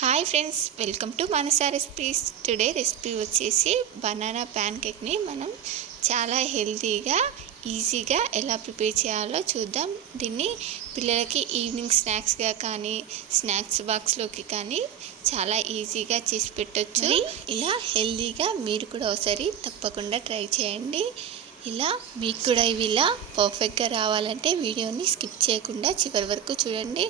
Hi friends welcome to Manasa recipes today recipe వచ్చేసి banana ప్యాన్ కేక్ని మనం చాలా హెల్తీగా ఈజీగా ఎలా ప్రిపేర్ చేయాలో చూద్దాం. దీన్ని పిల్లలకి ఈవినింగ్ స్నాక్స్గా కానీ స్నాక్స్ బాక్స్లోకి కానీ చాలా ఈజీగా చేసి పెట్టొచ్చు. ఇలా హెల్తీగా మీరు కూడా ఒకసారి తప్పకుండా ట్రై చేయండి. ఇలా మీకు కూడా ఇవి ఇలా పర్ఫెక్ట్గా రావాలంటే వీడియోని స్కిప్ చేయకుండా చివరి వరకు చూడండి.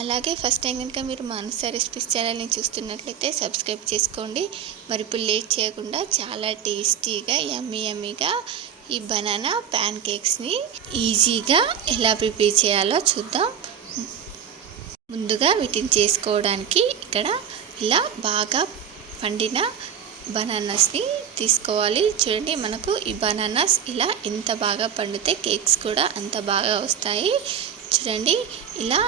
అలాగే ఫస్ట్ టైం కనుక మీరు మానస రెసిపీస్ ఛానల్ని చూస్తున్నట్లయితే సబ్స్క్రైబ్ చేసుకోండి. మరి ఇప్పుడు లేట్ చేయకుండా చాలా టేస్టీగా యమ్మీ యమ్మీగా ఈ బనానా ప్యాన్ కేక్స్ని ఈజీగా ఎలా ప్రిపేర్ చేయాలో చూద్దాం. ముందుగా వీటిని చేసుకోవడానికి ఇక్కడ ఇలా బాగా పండిన బనానాస్ని తీసుకోవాలి. చూడండి మనకు ఈ బనానాస్ ఇలా ఎంత బాగా పండితే కేక్స్ కూడా అంత బాగా వస్తాయి. చూడండి ఇలా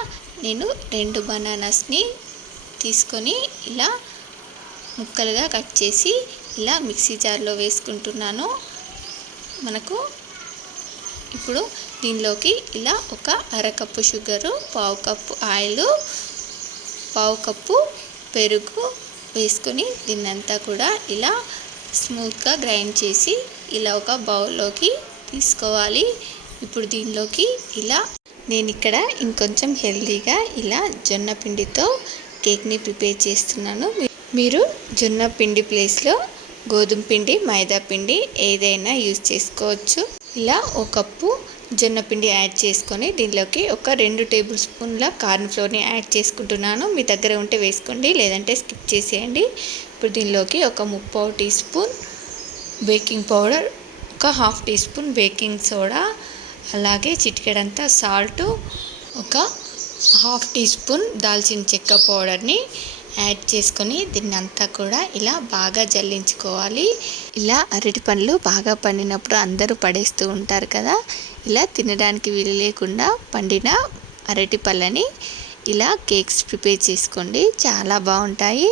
నేను రెండు బనానాస్ని తీసుకొని ఇలా ముక్కలుగా కట్ చేసి ఇలా మిక్సీ జార్లో వేసుకుంటున్నాను. మనకు ఇప్పుడు దీనిలోకి ఇలా ఒక అరకప్పు షుగరు పావు కప్పు ఆయిల్ పావు కప్పు పెరుగు వేసుకొని దీన్నంతా కూడా ఇలా స్మూత్గా గ్రైండ్ చేసి ఇలా ఒక బౌల్లోకి తీసుకోవాలి. ఇప్పుడు దీనిలోకి ఇలా నేను ఇక్కడ ఇంకొంచెం హెల్దీగా ఇలా జొన్న పిండితో కేక్ని ప్రిపేర్ చేస్తున్నాను. మీరు జొన్న పిండి ప్లేస్లో గోధుమ పిండి మైదా పిండి ఏదైనా యూజ్ చేసుకోవచ్చు. ఇలా ఒక కప్పు జొన్న పిండి యాడ్ చేసుకొని దీనిలోకి ఒక రెండు టేబుల్ స్పూన్ల కార్న్ ఫ్లోర్ని యాడ్ చేసుకుంటున్నాను. మీ దగ్గర ఉంటే వేసుకోండి లేదంటే స్కిప్ చేసేయండి. ఇప్పుడు దీనిలోకి ఒక ముప్పావు టీ స్పూన్ బేకింగ్ పౌడర్ ఒక half teaspoon baking soda అలాగే చిటికెడంతా సాల్ట్ ఒక హాఫ్ టీ స్పూన్ దాల్చిన చెక్క పౌడర్ని యాడ్ చేసుకొని దీన్ని అంతా కూడా ఇలా బాగా జల్లించుకోవాలి. ఇలా అరటి పండ్లు బాగా పండినప్పుడు అందరూ పడేస్తూ ఉంటారు కదా. ఇలా తినడానికి వీలు లేకుండా పండిన అరటి పళ్ళని ఇలా కేక్స్ ప్రిపేర్ చేసుకోండి. చాలా బాగుంటాయి.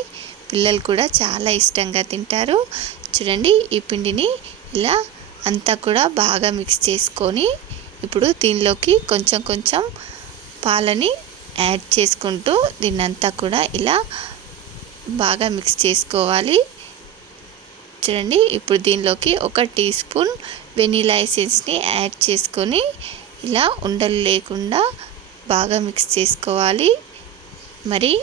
పిల్లలు కూడా చాలా ఇష్టంగా తింటారు. చూడండి ఈ పిండిని ఇలా అంతా కూడా బాగా మిక్స్ చేసుకొని ఇప్పుడు దీనిలోకి కొంచెం కొంచెం పాలని యాడ్ చేసుకుంటూ దీన్నంతా కూడా ఇలా బాగా మిక్స్ చేసుకోవాలి. చూడండి ఇప్పుడు దీనిలోకి ఒక టీ స్పూన్ వెనీలా ఎసెన్స్ని యాడ్ చేసుకొని ఇలా ఉండలు లేకుండా బాగా మిక్స్ చేసుకోవాలి. మరి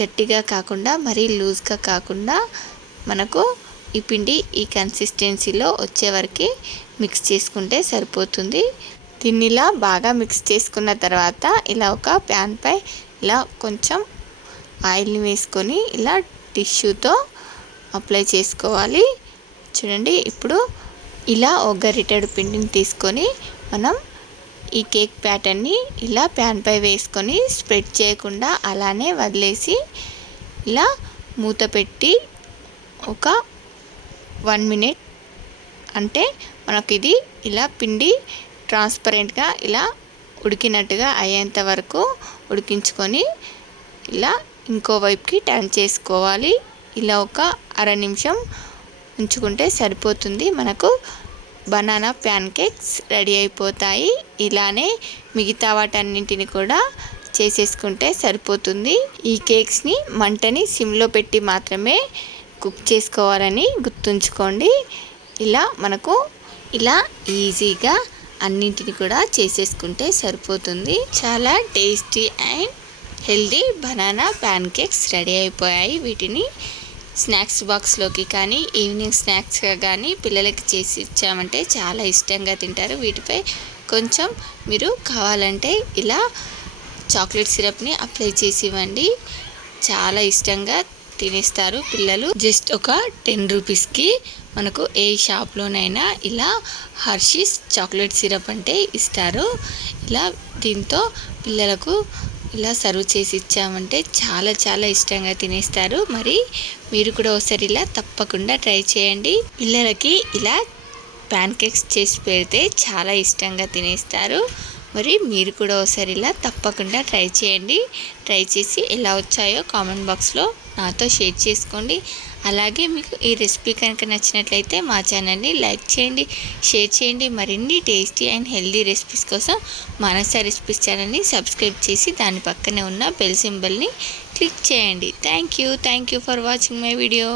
గట్టిగా కాకుండా మరీ లూజ్గా కాకుండా మనకు ఈ పిండి ఈ కన్సిస్టెన్సీలో వచ్చే వరకు మిక్స్ చేసుకుంటే సరిపోతుంది. దీన్ని ఇలా బాగా మిక్స్ చేసుకున్న తర్వాత ఇలా ఒక ప్యాన్పై ఇలా కొంచెం ఆయిల్ని వేసుకొని ఇలా టిష్యూతో అప్లై చేసుకోవాలి. చూడండి ఇప్పుడు ఇలా ఒక గరిటెడు పిండిని తీసుకొని మనం ఈ కేక్ ప్యాటర్న్ని ఇలా ప్యాన్పై వేసుకొని స్ప్రెడ్ చేయకుండా అలానే వదిలేసి ఇలా మూత పెట్టి ఒక వన్ మినిట్ అంటే మనకి ఇది ఇలా పిండి ట్రాన్స్పరెంట్గా ఇలా ఉడికినట్టుగా అయ్యేంత వరకు ఉడికించుకొని ఇలా ఇంకో వైపుకి టర్న్ చేసుకోవాలి. ఇలా ఒక అర నిమిషం ఉంచుకుంటే సరిపోతుంది. మనకు బనానా ప్యాన్ కేక్స్ రెడీ అయిపోతాయి. ఇలానే మిగతా వాటన్నింటిని కూడా చేసేసుకుంటే సరిపోతుంది. ఈ కేక్స్ని మంటని సిమ్లో పెట్టి మాత్రమే కుక్ చేసుకోవాలని గుర్తుంచుకోండి. ఇలా మనకు ఇలా ఈజీగా అన్నింటిని కూడా చేసేసుకుంటే సరిపోతుంది. చాలా tasty and healthy banana pancakes ready అయిపోయాయి. వీటిని స్నాక్స్ బాక్స్లోకి కానీ ఈవినింగ్ స్నాక్స్గా కానీ పిల్లలకి చేసి ఇచ్చామంటే చాలా ఇష్టంగా తింటారు. వీటిపై కొంచెం మీరు కావాలంటే ఇలా చాక్లెట్ సిరప్ని అప్లై చేసి ఇవ్వండి. చాలా ఇష్టంగా తినేస్తారు పిల్లలు. జస్ట్ ఒక టెన్ రూపీస్కి మనకు ఏ షాప్లోనైనా ఇలా హర్షీస్ చాక్లెట్ సిరప్ అంటే ఇస్తారు. ఇలా దీంతో పిల్లలకు ఇలా సర్వ్ చేసి ఇచ్చామంటే చాలా చాలా ఇష్టంగా తినేస్తారు. మరి మీరు కూడా ఒకసారి ఇలా తప్పకుండా ట్రై చేయండి. పిల్లలకి ఇలా ప్యాన్ కేక్స్ చేసి పెడితే చాలా ఇష్టంగా తినేస్తారు. మరి మీరు కూడా ఒకసారి ఇలా తప్పకుండా ట్రై చేయండి. ట్రై చేసి ఎలా వచ్చాయో కామెంట్ బాక్స్లో నాతో షేర్ చేసుకోండి. అలాగే మీకు ఈ రెసిపీ కనుక నచ్చినట్లయితే మా ఛానల్ని లైక్ చేయండి షేర్ చేయండి. మరిన్ని టేస్టీ అండ్ హెల్దీ రెసిపీస్ కోసం మానస రెసిపీస్ ఛానల్ని సబ్స్క్రైబ్ చేసి దాని పక్కనే ఉన్న బెల్ సింబల్ని క్లిక్ చేయండి. Thank you. Thank you for watching my video.